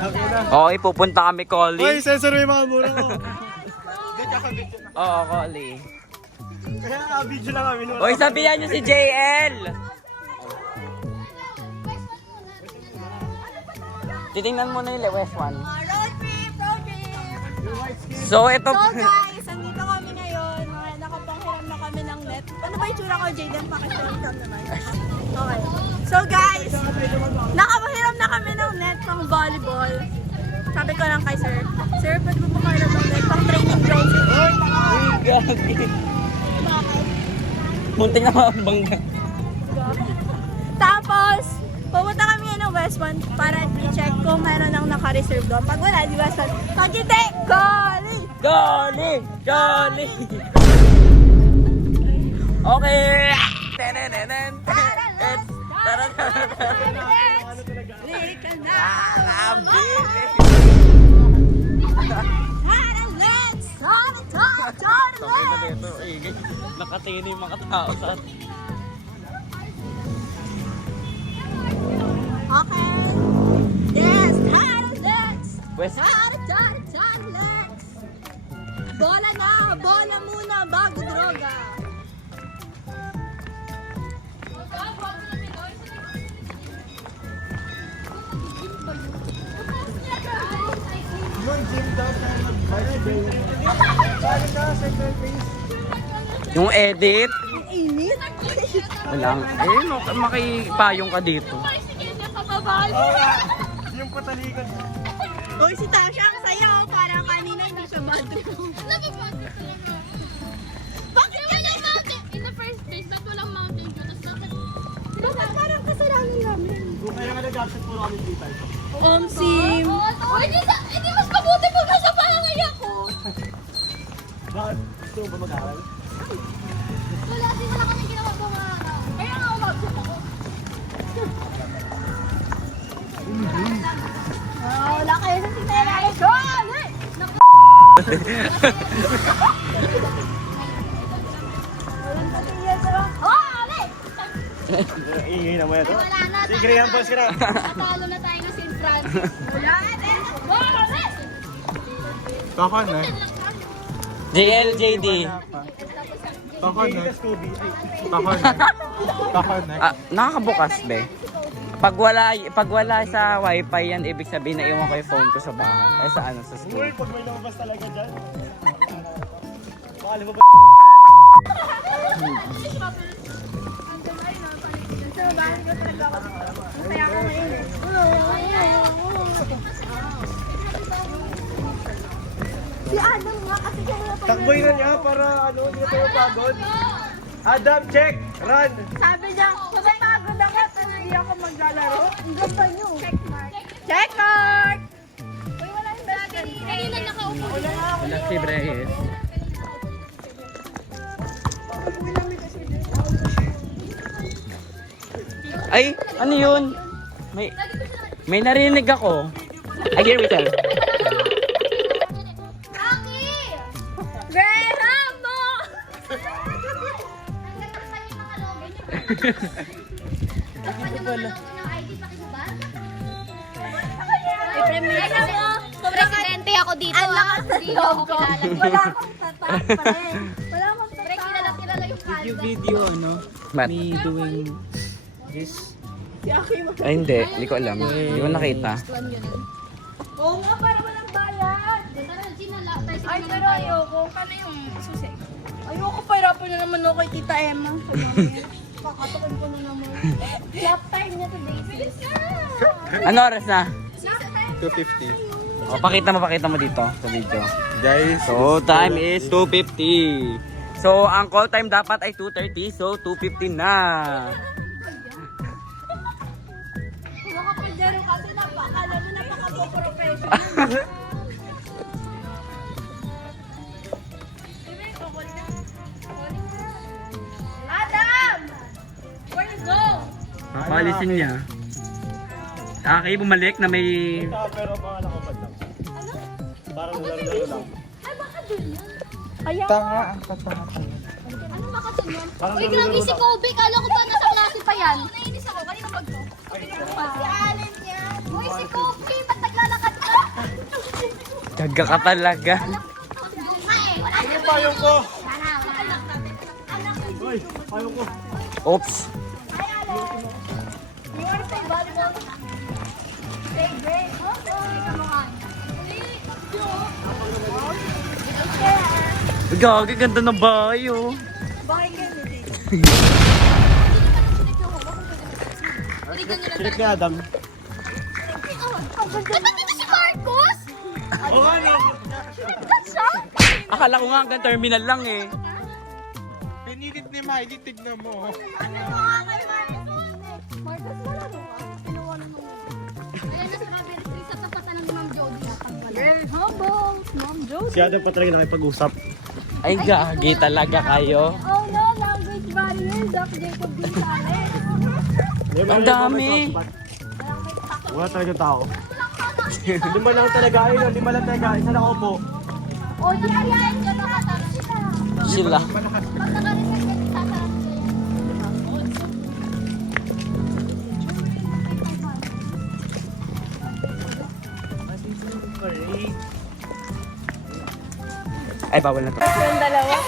Okay, pupunta kami, Collie. Uy, sensor mo yung mga mura ko. Oo, Collie. Kaya video lang kami. Uy, sabihan nyo si JL! Titingnan mo na yung West 1. Road trip, road trip! So, ito... So guys, andito kami ngayon. Nakapanghiram na kami ng net. Ano ba yung tsura ko, Jaden? Pakishiram naman. Okay. So guys, nakapahiram na kami ng net pang volleyball. Sabi ko lang kay sir, sir, pwede mo pakiram ng net pang training grounds? Gagi. Bakit? Munting na mabangga. Tapos, pumunta kami ngayon ng West 1 para i-check kung meron ang naka-reserve doon. Pag wala, di West 1. Pag hindi, golly! Golly! Golly! Okay! Tenenenen! Lika na! Nakatingin yung mga tao sa... Okay. Yes, let's. West... Let's. Bola na, bola muna bago droga. Yung gym daw tayo mag-budget. Sali ka, second base. Yung edit? Init. Walang... makipayong ka dito. Yung patalikod. Hoy, si Tasha ang sayaw. Parang kanina hindi siya bad trip. Bakit ganyan? In the first place, ba't walang Mountain Dew? Tapos Bakit parang kasalanan namin? Kaya nga nag-absent puro kami dito. Sim. hindi mas mabuti pag nasa palangay ako. Bakit? Gusto mo ba mag-aaral? Wala kami ginawa ba mga kaya nga umabsent ako. Wala kayo sa sinela. Golly! Walang patingin sa golly! Ingay na mo yan. Wala na. Si Graham Boss ka na. Natalo na tayo ng St. Francis. Wala na. Golly! Takon na. JL, JD. Takon na. Takon na. Takon na. Nakakabukas, be. Pag wala sa wifi yan, ibig sabihin na iwan ko yung phone ko sa bahay. Ay sa ano, sa school. Uy, pag may lumabas talaga dyan. Baka alam mo ba? Masaya ko ngayon. Si Adam nga kasi siya na Takboy na niya para ano, hindi na tayo pagod. Adam, check! Run! Sabi niya, mapapagod ako at hindi ako maglalaro. Ang ganda niyo. Check mark. Check mark! Uy, wala yung best friend. Kanina nakaupo. Wala si Breyes. Ay, ano yun? May narinig ako. I hear whistle. Aki! Graham mo! Presidente ako dito. Ang lakas sa Hindi loob ako ko. kilala. Wala akong tatak pa rin. Wala akong Pre, tatak. kilala yung Yung kalba. video, ano? Ba't? Me doing this. Si Aki mo. Ay, hindi ko alam. Hindi ko nakita. Oo nga, para walang bayad. Ay, pero ayoko. Kano yung susi? Ayoko, pahirapan na naman ako kay Tita Emma. Kakatukin ko na naman. Lap time niya today, sis. Ano oras na? 250. O, pakita mo dito sa video. Guys, So, time is 2:50. So, ang call time dapat ay 2:30. So, 2:50 na. Wala ka pa dyan kasi napakala mo napaka-professional. Adam! Where you go? Papalisin niya. Aki, bumalik na may... pero pangalan ko ba lang? Ano? Parang laro lang. Ay, baka dun yan. Kaya Tanga, ang katanga. Ano bakit yun? Parang Uy, laro grabe si lang. Kobe. Kala ko ba nasa klase pa yan? nainis ako. Kanina bag ko. Si Allen yan. Uy, si Kobe. Ba't naglalakad Gaga ka talaga. Ano yung payong ko? Uy, payong ko. Oops. You wanna play volleyball? Play great. Come on. Gaga, ganda ng bahay oh. Bakit kayo dito? Silip ni Adam. Nandito si Marcos! Oo nga, no? Akala ko nga hanggang terminal lang eh. Pinilit ni Miley, tignan mo. Marcos, wala mo ka? Kinuha mo. Ayan na sabi, sa tapatan ng Ma'am Jody. Humble. Mom Jody. Si Adam pa talaga nakipag-usap. Ay, gagi talaga kayo. Oh no, language barrier. Doc Jacob Gonzalez. Ang dami. Wala talaga tao. Lima lang talaga, ayun, lima lang talaga. Isa na upo. O, di ayayin ka nakatarang sila. Sila. Pag naka-reserve ka, tatarang ko yan. Ay, bawal na to. Yung dalawa.